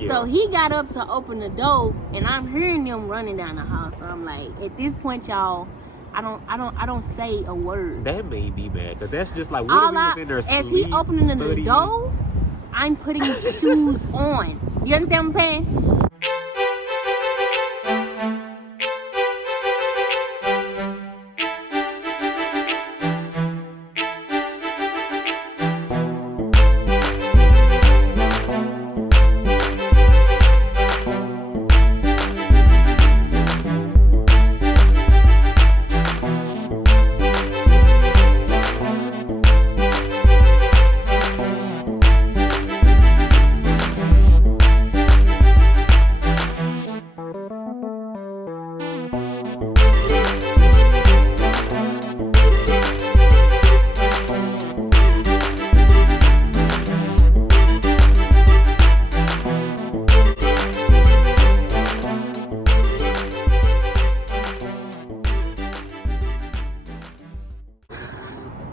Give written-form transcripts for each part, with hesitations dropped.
Yeah. So he got up to open the door, and I'm hearing them running down the house. So I'm like, at this point, y'all, I don't say a word. That made me mad, because that's just like, what if we was in there as he opening the door, I'm putting shoes on. You understand what I'm saying?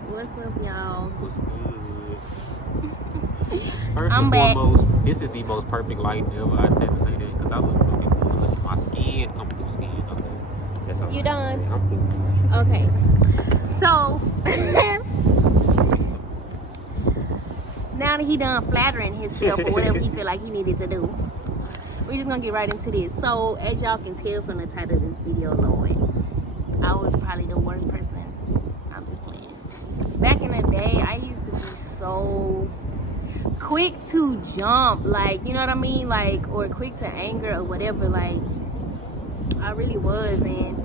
What's up, y'all? What's good? First I'm and back. foremost, this is the most perfect lighting ever. I just had to say that because I look at my skin come through skin. Okay, that's all. You I done? say. I'm through. Okay. So now that he done flattering himself or whatever he feel like he needed to do, we just gonna get right into this. So as y'all can tell from the title of this video, Lord, I was probably the worst person. I'm just playing. Back in the day, I used to be so quick to jump, like, you know what I mean, like, or quick to anger or whatever. Like, I really was. And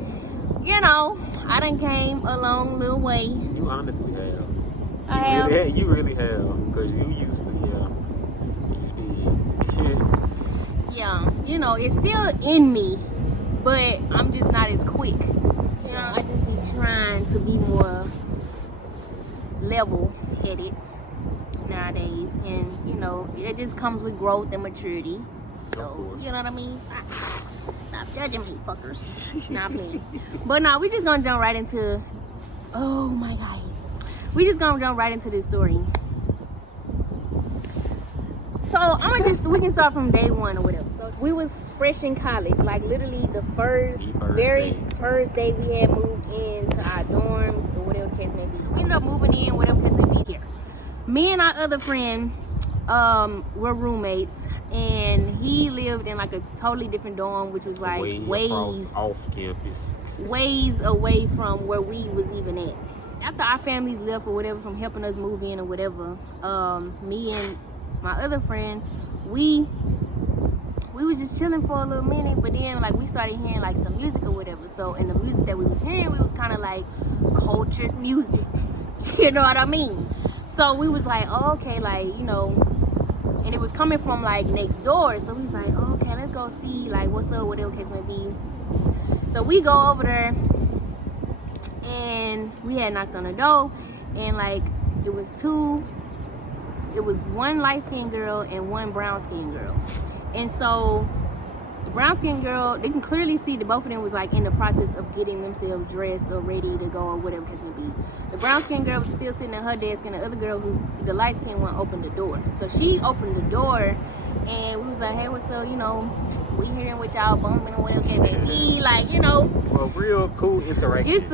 you know, I done came a long little way. You honestly have. I have. You really have, because you used to, you did. Yeah, you know, it's still in me, but I'm just not as quick. You know, I just be trying to be more level-headed nowadays, and you know, it just comes with growth and maturity. So, you know what I mean? Stop judging me, fuckers. Not me. But no, we just gonna jump right into, oh my God. We just gonna jump right into this story. So we can start from day one or whatever. So we was fresh in college, like literally the very first day we had moved into our dorms or whatever the case may be. We ended up moving in, whatever the case may be here. Me and our other friend were roommates, and he lived in like a totally different dorm, which was like ways off campus, ways away from where we was even at. After our families left or whatever from helping us move in or whatever, me and my other friend, we was just chilling for a little minute, but then like we started hearing like some music or whatever. So in the music that we was hearing, we was kind of like cultured music. You know what I mean? So we was like, oh, okay, like, you know, and it was coming from like next door. So we was like, oh, okay, let's go see like what's up, whatever case may be. So we go over there, and we had knocked on the door, and like it was one light-skinned girl and one brown-skinned girl. And so the brown-skinned girl, they can clearly see that both of them was like in the process of getting themselves dressed or ready to go or whatever case may be. The brown-skinned girl was still sitting at her desk, and the other girl, who's the light-skinned one, opened the door. So she opened the door, and we was like, hey, what's up, you know, we hearing what y'all bumping or whatever case may be, like, you know. Well, real cool interaction. Just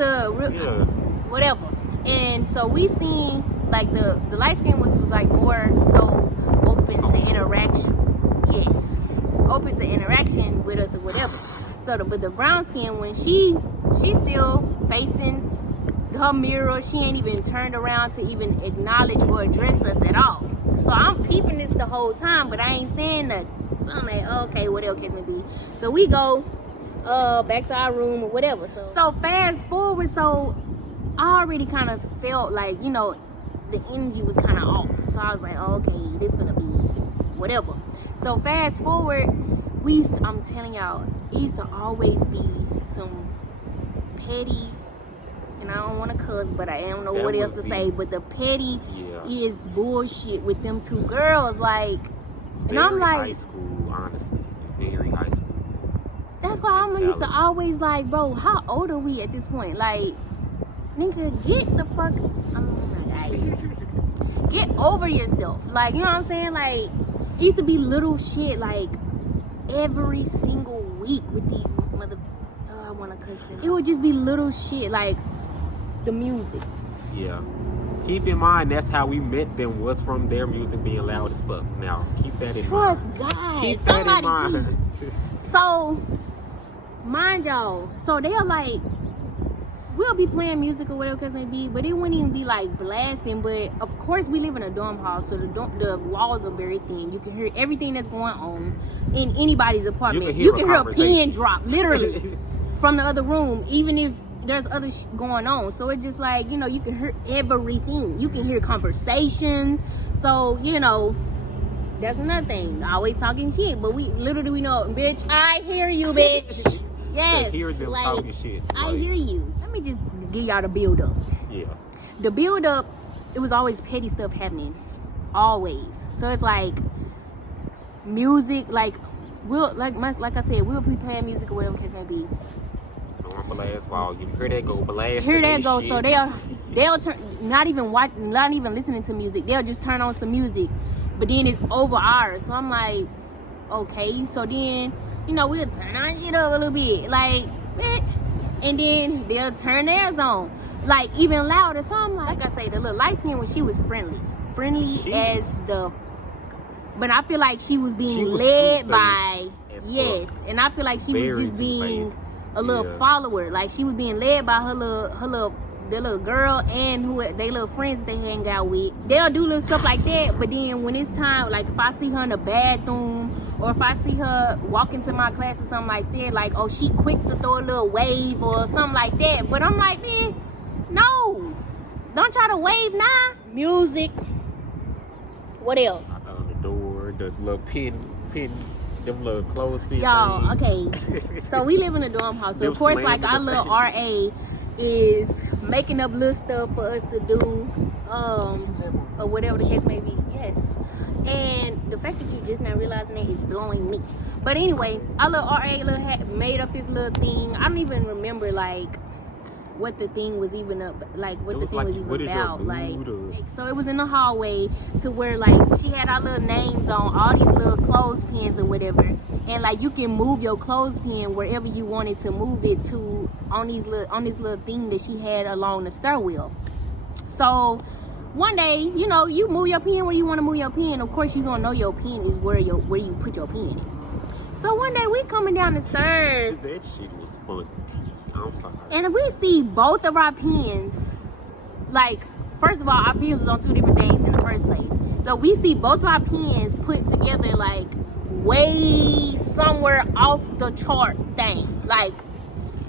whatever. And so we seen like the light skin was like more so open to interaction. Yes, open to interaction with us or whatever. So but the brown skin, when she's still facing her mirror, she ain't even turned around to even acknowledge or address us at all. So I'm peeping this the whole time, but I ain't saying nothing. So I'm like, okay, whatever case may be. So we go back to our room or whatever. So fast forward, so I already kind of felt like, you know, the energy was kind of off. So I was like, oh, okay, this gonna be whatever. So fast forward, I'm telling y'all, it used to always be some petty, and I don't want to cuss, but I don't know what else to say, but the petty is bullshit with them two girls, like, and I'm like, high school, honestly, very high school. That's why I'm used to always like, bro, how old are we at this point? Like, nigga, get the fuck, oh my God, get over yourself. Like, you know what I'm saying? Like, It used to be little shit like every single week with these I want to cuss them. It would just be little shit like the music. Yeah. Keep in mind, that's how we met them, was from their music being loud as fuck. Now, keep that in Trust mind. God. Keep that in mind. Please. So, mind y'all, so they're like, we'll be playing music or whatever case may be, but it wouldn't even be like blasting. But of course, we live in a dorm hall, so the walls are very thin. You can hear everything that's going on in anybody's apartment. You can hear a pin drop, literally, from the other room, even if there's other going on. So it's just like, you know, you can hear everything. You can hear conversations. So, you know, that's another thing. Always talking shit, but we literally know, bitch, I hear you, bitch. Yes, hear them like, talking shit. I hear you. Let me just give y'all the build up. Yeah. The build up, it was always petty stuff happening. Always. So it's like music, like like I said, we'll be playing music or whatever the case may be. Blast volume. Hear that go, blast. Hear that go. Shit. So they'll turn, not even listening to music. They'll just turn on some music, but then it's over ours. So I'm like, okay. So then, you know, we'll turn our shit up a little bit, like, and then they'll turn theirs on, like even louder. So I'm like I say, the little light skin, when she was friendly as the, but I feel like she was being led by, yes, and I feel like she was just being a little follower. Like she was being led by her little girl and they little friends that they hang out with. They'll do little stuff like that, but then when it's time, like if I see her in the bathroom or if I see her walk into my class or something like that, like, oh, she quick to throw a little wave or something like that. But I'm like, man, no, don't try to wave now. Music. What else? On the door, the little pin, them little clothespin. Y'all, okay. So we live in a dorm house. So of course, like our little RA is making up little stuff for us to do, or whatever the case may be. Yes. And the fact that you just not realizing it is blowing me. But anyway, our little RA made up this little thing. I don't even remember like what the thing was even up, like what the thing was even about. Like, so it was in the hallway to where like she had our little names on all these little clothespins or whatever, and like you can move your clothespin wherever you wanted to move it to on this little thing that she had along the stairwell. So one day, you know, you move your pen where you want to move your pen. Of course, you gonna know your pen is where you put your pen in. So one day we coming down the stairs. That shit was funky. I'm sorry. And we see both of our pens, like, first of all, our pens was on two different things in the first place. So we see both of our pens put together, like, way somewhere off the chart thing. Like,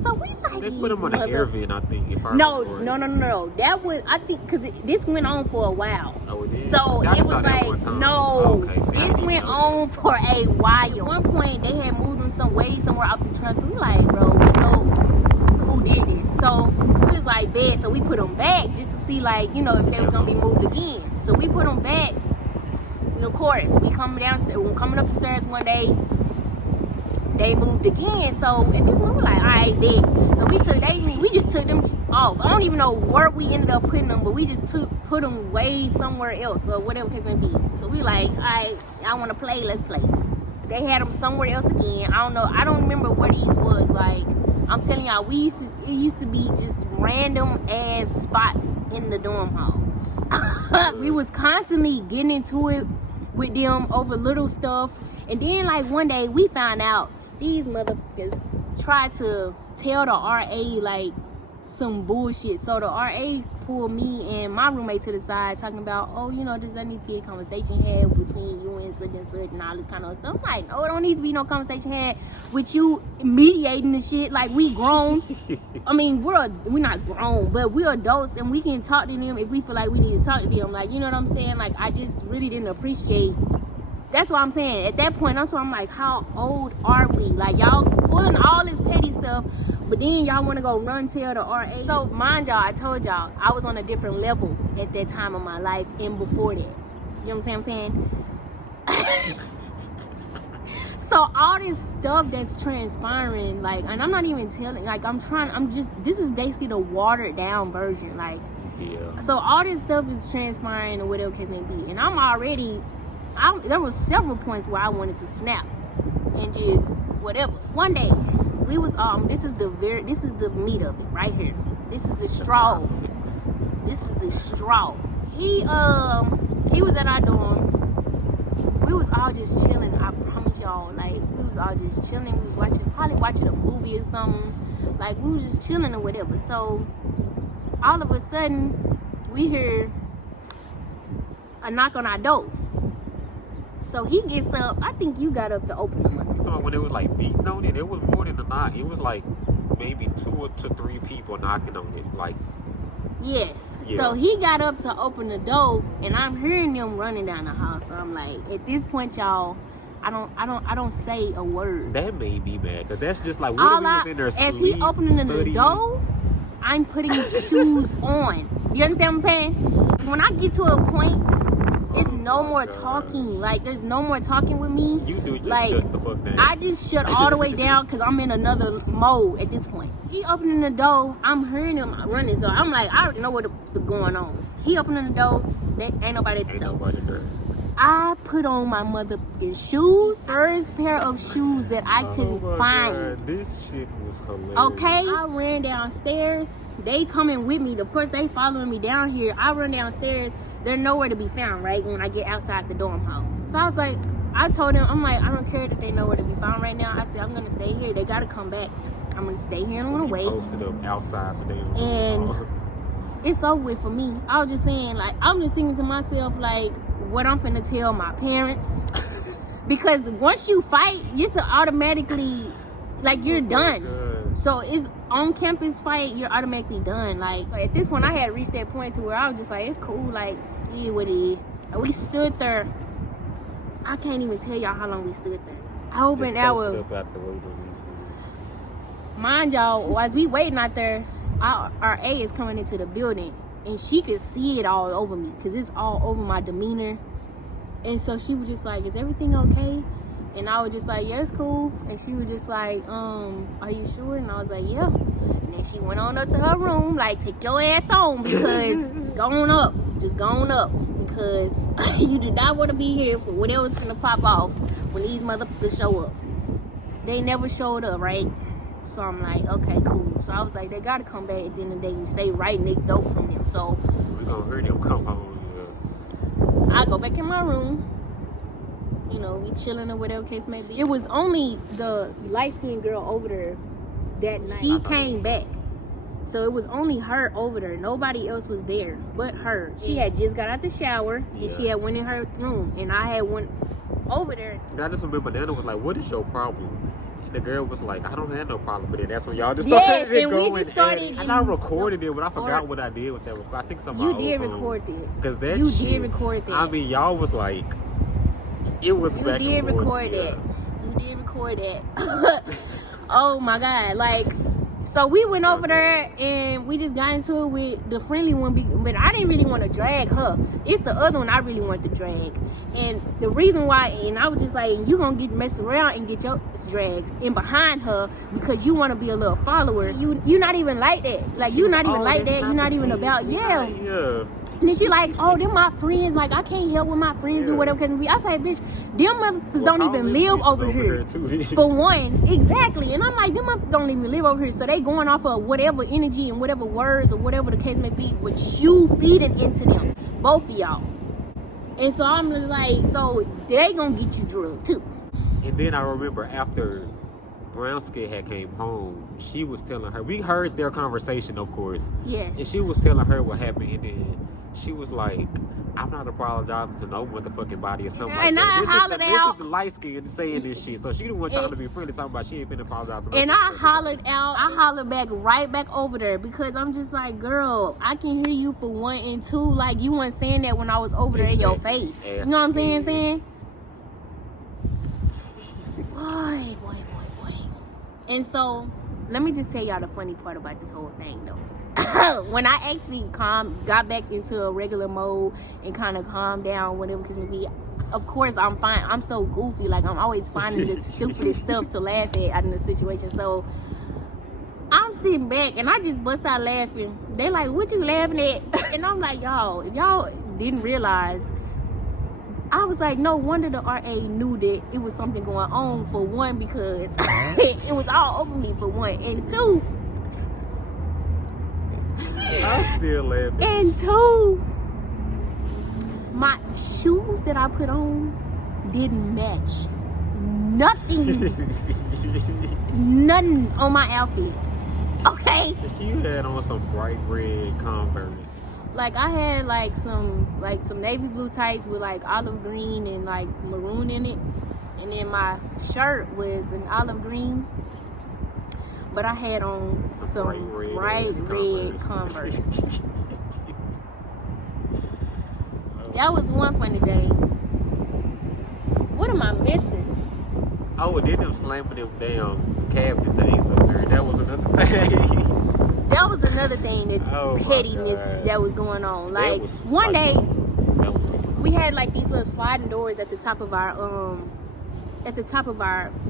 so we like, they put them on the air vent, I think. If I no. That was, I think, because this went on for a while. Oh, it did? So it was like, no, okay, so this went on for a while. At one point, they had moved them some way somewhere off the truck. So we like, bro, we know who did this. So we was like, bad. So we put them back just to see, like, you know, if they was gonna be moved again. So we put them back. And of course, we coming up the stairs one day, they moved again. So at this point, we're like, all right, bet. So we just took them off. I don't even know where we ended up putting them, but we just put them way somewhere else or whatever case may be. So we like, all right, I want to play, let's play. They had them somewhere else again. I don't know. I don't remember where these was. Like, I'm telling y'all, it used to be just random ass spots in the dorm hall. We was constantly getting into it with them over little stuff. And then like one day we found out these motherfuckers tried to tell the RA like some bullshit. So the RA pulled me and my roommate to the side talking about, oh, you know, does there need to be a conversation had between you and such and all this kind of stuff. I'm like, no, it don't need to be no conversation had with you mediating the shit. Like, we grown. I mean, we're not grown, but we're adults and we can talk to them if we feel like we need to talk to them. Like, you know what I'm saying? Like, I just really didn't appreciate. That's what I'm saying. At that point, that's why I'm like, how old are we? Like, y'all pulling all this petty stuff, but then y'all want to go run tell the RA. So, mind y'all, I told y'all, I was on a different level at that time of my life and before that. You know what I'm saying? So, all this stuff that's transpiring, like, and I'm not even telling, like, this is basically the watered down version. Like, yeah. So, all this stuff is transpiring or whatever case may be. And I'm there was several points where I wanted to snap and just whatever. One day, we was this is the meat of it right here. This is the straw. This is the straw. He was at our dorm. We was all just chilling. I promise y'all, like we was all just chilling. We was probably watching a movie or something. Like we was just chilling or whatever. So all of a sudden, we hear a knock on our door. So he gets up. I think you got up to open the mother. You talking when it was like beating on it? It was more than a knock. It was like maybe 2 to 3 people knocking on it. Like yes. Yeah. So he got up to open the door, and I'm hearing them running down the house. So I'm like, at this point, y'all, I don't say a word. That made me mad because that's just like what was in there. As he opening the door, I'm putting shoes on. You understand what I'm saying? When I get to a point, it's no more talking. Like there's no more talking with me. You do just like, shut the fuck down. I just shut all the way down because I'm in another mode at this point. He opening the door, I'm hearing him running, so I'm like, I already know what's going on. He opening the door, there ain't nobody at the door. Nobody there. I put on my motherfucking shoes, first pair of shoes that I couldn't find. God, this shit was hilarious. Okay, I ran downstairs. They coming with me. Of course, they following me down here. I run downstairs. They're nowhere to be found, right, when I get outside the dorm house. So I was like, I told them, I'm like, I don't care that they nowhere to be found right now. I said, I'm going to stay here. They got to come back. I'm going to stay here and I'm going to wait. Posted up outside the damn and it's over with for me. I was just saying, like, I'm just thinking to myself, like, what I'm finna tell my parents. Because once you fight, you're automatically, like, you're done. God. So it's on campus fight, you're automatically done. Like, so at this point, I had reached that point to where I was just like, it's cool, like, yeah, what it is. And we stood there. I can't even tell y'all how long we stood there. I opened our, mind y'all, as we waiting out there, our A is coming into the building, and she could see it all over me because it's all over my demeanor. And so she was just like, is everything okay? And I was just like, yeah, it's cool. And she was just like, are you sure? And I was like, yeah. And then she went on up to her room, like, take your ass on, because go on up, just go on up, because you do not want to be here for whatever's gonna pop off when these motherfuckers show up. They never showed up, right? So I'm like, okay, cool. So I was like, they gotta come back at the end of the day and stay right next door from them. So we're gonna hear them come home. I go back in my room. You know, we chilling or whatever case may be. It was only the light-skinned girl over there that night. She came back. So it was only her over there. Nobody else was there but her. She had just got out the shower and she had went in her room. And I had went over there. And I just remember Nana was like, what is your problem? The girl was like, I don't have no problem. But then that's when y'all just started going. We just started. And I recorded it, but I forgot what I did with that. I think something you did record that. Because that you shit, did record that. I mean, y'all was like, it was you back did and forth. record that. You did record that. Oh my God. Like, so we went over there and we just got into it with the friendly one, but I didn't really want to drag her. It's the other one I really wanted to drag. And the reason why, and I was just like, you gonna get messed around and get your ass dragged in behind her because you want to be a little follower. You're not even like that. Like, you're not even like that. You're not even about, Yeah. And then she like, oh, them my friends. Like, I can't help when my friends do whatever. Cause I say, bitch, them motherfuckers don't even live over here. For one, exactly. And I'm like, them motherfuckers don't even live over here. So they going off of whatever energy and whatever words or whatever the case may be, what you feeding into them, both of y'all. And so I'm just like, so they gonna get you drugged too. And then I remember after Brown Skin had came home, she was telling her, we heard their conversation, of course. Yes. And she was telling her what happened, and then she was like, I'm not apologizing to no motherfucking body or something like that. This is the light skin saying this shit. So she didn't want y'all to be friendly, talking about she ain't finna apologize to no. And I hollered out, I hollered back right back over there because I'm just like, girl, I can hear you for one, and two, like, you weren't saying that when I was over there in your face. You know what I'm saying? Boy. And so, let me just tell y'all the funny part about this whole thing, though. When I actually got back into a regular mode and kind of calmed down, whatever because maybe, of course I'm fine. I'm so goofy, like I'm always finding the stupidest stuff to laugh at out in the situation. So I'm sitting back and I just bust out laughing. They like, what you laughing at? And I'm like, y'all, if y'all didn't realize, I was like, no wonder the RA knew that it was something going on, for one, because it was all over me, for one. And two, I'm still laughing. And two, my shoes that I put on didn't match. Nothing on my outfit. Okay? You had on some bright red Converse. Like, I had like some navy blue tights with like olive green and like maroon in it. And then my shirt was an olive green. But I had on some bright red Converse. That was one funny day. What am I missing? Oh, and then them slamming them damn cabinet things up there. That was another thing. That was another thing, that pettiness that was going on. Like, one day, we had like these little sliding doors at the top of our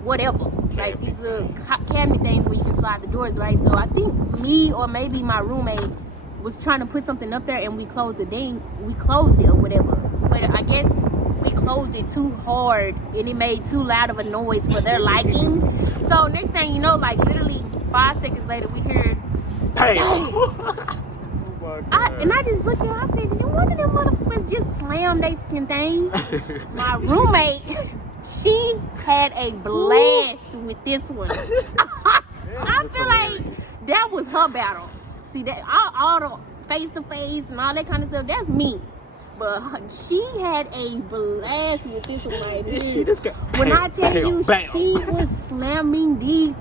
whatever, like these little cabinet things where you can slide the doors, right? So I think me or maybe my roommate was trying to put something up there, and we closed it or whatever. But I guess we closed it too hard and it made too loud of a noise for their liking. So next thing you know, like literally 5 seconds later, we hear, hey. And I just looked at her, I said, you one of them motherfuckers just slammed they fucking thing. My roommate, she had a blast with this one. I feel like that was her battle. See, that all the face to face and all that kind of stuff, that's me. But she had a blast with this one right here. When I tell you, she was slamming deep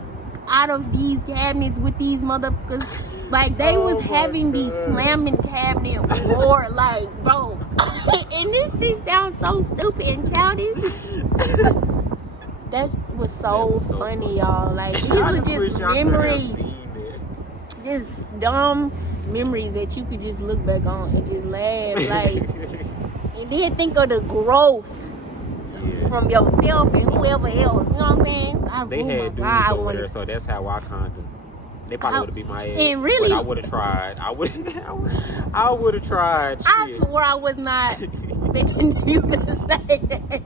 out of these cabinets with these motherfuckers. Like, they was having these slamming cabinet war, like, bro. And this just sounds so stupid and childish. That was so funny, y'all. Like, these were just memories. Just dumb memories that you could just look back on and just laugh. Like, and then think of the growth from yourself and whoever else. You know what I'm saying? So they had dudes over there, so that's how I kind of. They probably would have beat my ass. And really, I would have tried. I would have tried. Shit. I swore I was not expecting you to say that.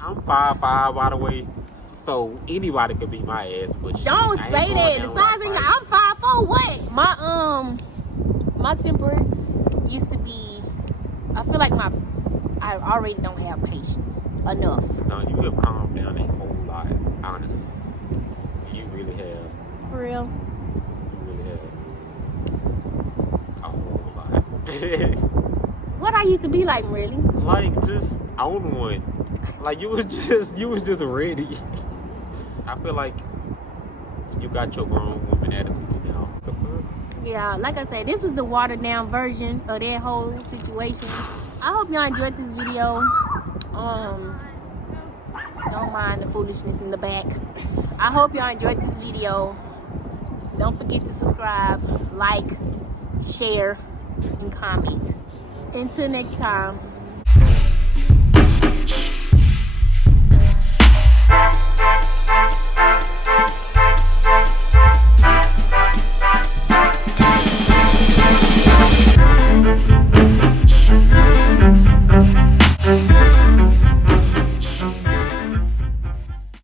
I'm 5'5", by the way, so anybody could beat my ass. But don't say that. The size thing, I'm 5'4". What? My temper used to be. I feel like I already don't have patience enough. No, you have calmed down a whole lot. Honestly, you really have. For real. What I used to be like, really? Like, just own one. Like, you was just ready. I feel like you got your grown woman attitude now. The fuck? Yeah, like I said, this was the watered down version of that whole situation. I hope y'all enjoyed this video. Don't mind the foolishness in the back. I hope y'all enjoyed this video. Don't forget to subscribe, like, share, and comment. Until next time.